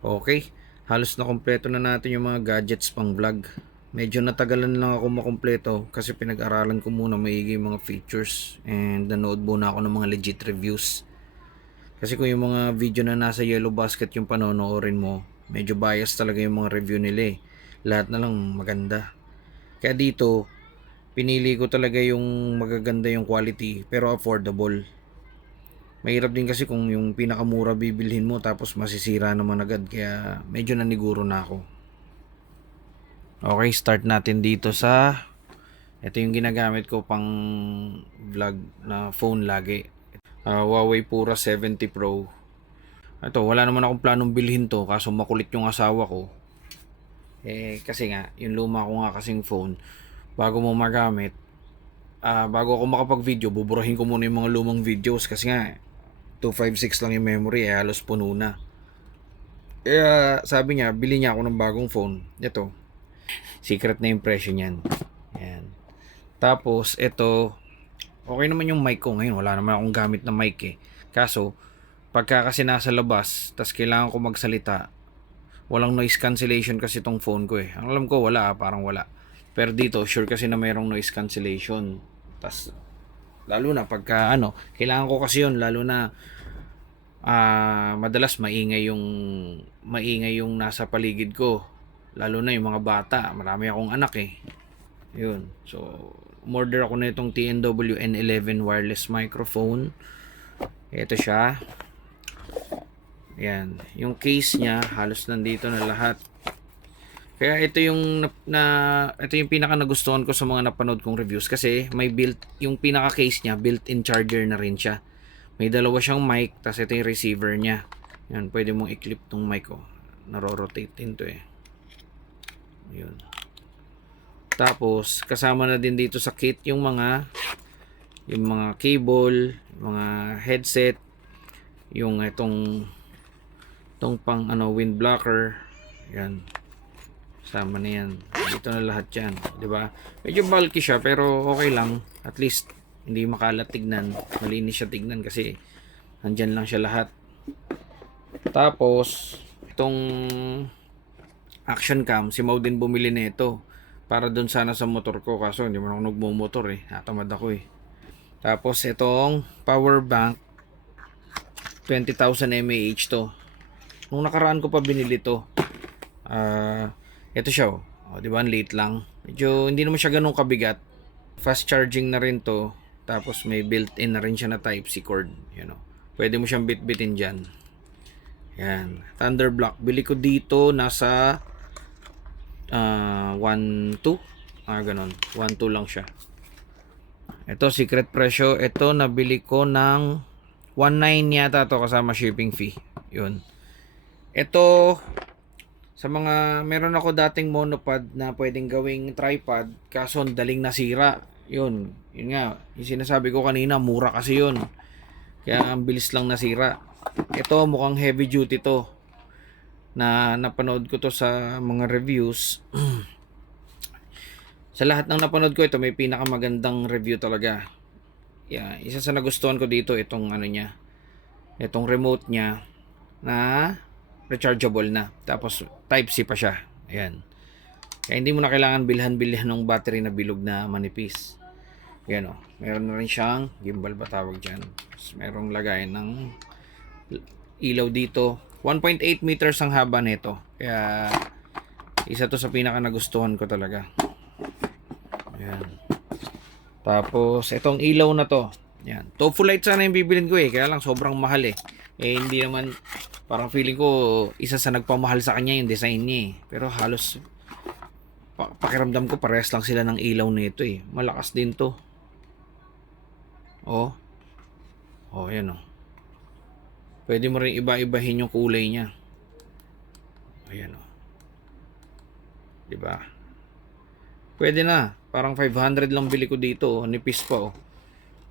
Okay, halos na kumpleto na natin yung mga gadgets pang vlog. Medyo natagalan lang ako makumpleto kasi pinag-aralan ko muna maigi yung mga features and nanood muna ako ng mga legit reviews. Kasi kung yung mga video na nasa Yellow Basket yung panonoorin mo, medyo bias talaga yung mga review nila eh. Lahat na lang maganda. Kaya dito, pinili ko talaga yung magaganda yung quality pero affordable. Mahirap din kasi kung yung pinakamura bibilhin mo tapos masisira naman agad kaya medyo naniguro na ako. Okay, start natin dito sa ito yung ginagamit ko pang vlog na phone lagi. Huawei Pura 70 Pro. Ito, wala naman akong planong bilhin to kaso makulit yung asawa ko. Kasi nga, yung luma ko nga kasing phone, bago mo magamit, bago ako makapag-video, buburahin ko muna yung mga lumang videos kasi nga 256 lang yung memory halos puno na. Kaya sabi niya, bili niya ako ng bagong phone. Ito, secret na yung presyo niyan. Yan. Tapos, ito, okay naman yung mic ko ngayon. Wala naman akong gamit na mic eh. Kaso, pagka kasi nasa labas, tas kailangan ko magsalita, walang noise cancellation kasi tong phone ko eh. Ang alam ko, wala, parang wala. Pero dito, sure kasi na mayroong noise cancellation. Tas, lalo na pagka kailangan ko kasi yun, lalo na madalas maingay yung nasa paligid ko, lalo na yung mga bata, marami akong anak eh, yun. So umorder ako na itong TNW N11 wireless microphone. Ito siya, yan, yung case niya halos nandito na lahat. Kaya ito yung ito yung pinaka nagustuhan ko sa mga napanood kong reviews kasi may built yung pinaka case niya, built-in charger na rin siya. May dalawa siyang mic, tapos ito yung receiver niya. Yan, pwede mong i-clip tong mic ko. Naro-rotate din to eh. Yun. Tapos kasama na din dito sa kit yung mga cable, yung mga headset, yung itong pang wind blocker. Yan. Sama na yan. Dito na lahat yan, 'di ba? Medyo bulky siya pero okay lang. At least hindi makalat tignan. Malinis siya tignan kasi nandyan lang siya lahat. Tapos itong action cam, si Mau din bumili nito para doon sana sa motor ko kaso hindi man ako nagmo-motor eh. Natamad ako eh. Tapos itong power bank 20,000 mAh to. Nung nakaraan ko pa binili to. Ito siya oh. Oh, 'di ba? Late lang. Medyo hindi naman siya ganun kabigat. Fast charging na rin to. Tapos may built-in na rin siya na Type-C cord, Pwede mo siyang bitbitin diyan. Yan. Thunder Block. Bili ko dito nasa 1.2. Ganun. 1.2 lang siya. Ito secret presyo. Ito nabili ko ng 1.9 yata to kasama shipping fee. Yun. Ito sa mga meron ako dating monopod na pwedeng gawing tripod kaso daling nasira. Yun nga, yung sinasabi ko kanina, mura kasi yun. Kaya ang bilis lang nasira. Ito mukhang heavy duty to. Na napanood ko to sa mga reviews. Sa lahat ng napanood ko, ito may pinakamagandang review talaga. Yeah, isa sa nagustuhan ko dito itong niya. Itong remote niya na rechargeable na. Tapos Type-C pa siya. Ayan. Kaya hindi mo na kailangan bilhan-bilhan ng battery na bilog na manipis. Yan o. Meron na rin siyang gimbal ba tawag dyan. Tapos merong lagayan ng ilaw dito. 1.8 meters ang haba nito. Kaya isa to sa pinaka nagustuhan ko talaga. Ayan. Tapos itong ilaw na to. Yan. Tofu light sana yung bibilin ko eh. Kaya lang sobrang mahal eh. Hindi naman, parang feeling ko isa sa nagpamahal sa kanya yung design niya eh. Pero halos pakiramdam ko parehas lang sila ng ilaw nito eh. Malakas din to. Oh. Oh, yan oh. Pwede mo rin iba-ibahin yung kulay niya. Ayan oh. 'Di ba? Pwede na. Parang 500 lang bili ko dito. Nipis pa oh.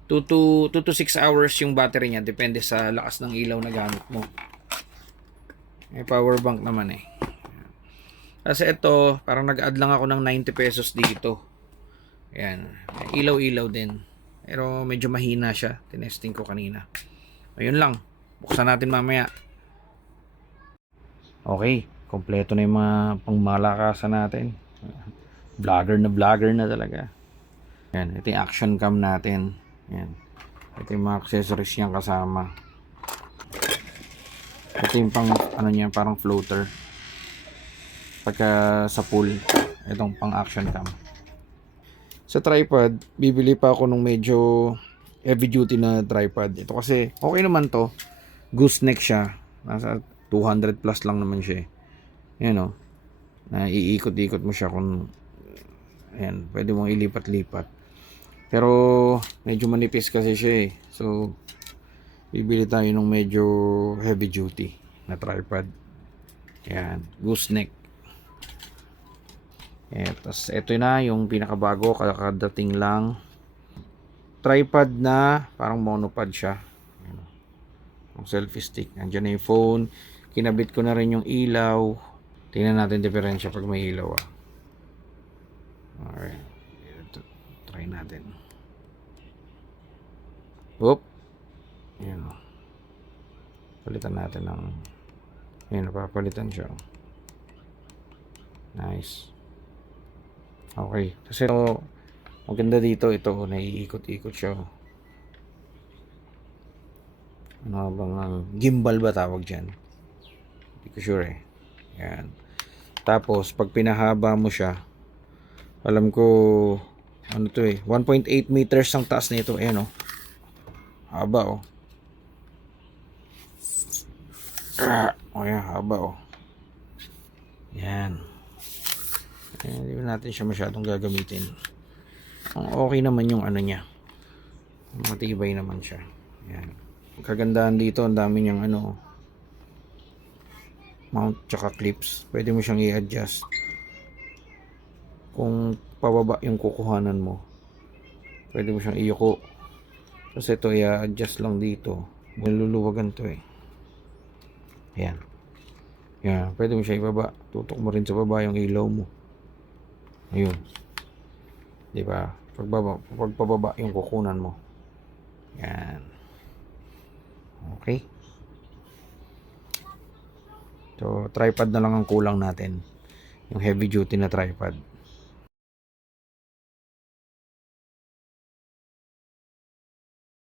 2 to 6 hours yung battery niya. Depende sa lakas ng ilaw na gamit mo. May power bank naman eh. Kasi ito, parang nag-add lang ako ng 90 pesos dito. Ayan. Ilaw-ilaw din. Pero medyo mahina siya. Tinesting ko kanina. Ayun lang. Buksan natin mamaya. Okay, kompleto na yung mga pangmalakasan natin. Vlogger na talaga. Yan, ito yung action cam natin. Yan. Ito yung mga accessories niyang kasama. Ito yung pang, ano niya, parang floater. Pagka sa pool, itong pang action cam. Sa tripod, bibili pa ako nung medyo heavy duty na tripod. Ito kasi, okay naman to. Gooseneck siya. Nasa 200 plus lang naman siya eh. Yan o. Na iikot-ikot mo siya kung ayan, pwede mong ilipat-lipat. Pero medyo manipis kasi siya eh. So bibili tayo ng medyo heavy duty na tripod. Ayan, gooseneck. Tapos ito na yung pinakabago, kakadating lang. Tripod na parang monopod siya. Ayan, yung selfie stick. Nandiyan na yung phone. Kinabit ko na rin yung ilaw. Tingnan natin diferensya pag may ilaw ah. Alright. Ito, try natin. Oop. Ayan o. Palitan natin ng... Ayan, napapalitan siya. Nice. Okay. Kasi ito, maganda dito, ito, naiikot-ikot siya. Ano bang gimbal ba tawag dyan? Hindi ko sure eh. Ayan. Tapos, pag pinahaba mo siya, alam ko, ano to eh, 1.8 meters ang taas nito. Ayan o. Haba o. O yan, haba o. Yan. Hindi natin siya masyadong gagamitin. Ang okay naman yung ano niya. Matibay naman siya. Yan. Kagandahan dito, ang dami niyang ano, mount tsaka clips. Pwede mo siyang i-adjust. Kung pababa yung kukuhanan mo, pwede mo siyang iyuko. Kasi ito, i-adjust lang dito. Maluluwagan to eh. Ayan. Yan, pwede mo siya ibaba. Tutok mo rin sa baba yung ilaw mo. Ayun. 'Di ba? Pagpababa yung kukunan mo. Yan. Okay. So, tripod na lang ang kulang natin. Yung heavy duty na tripod.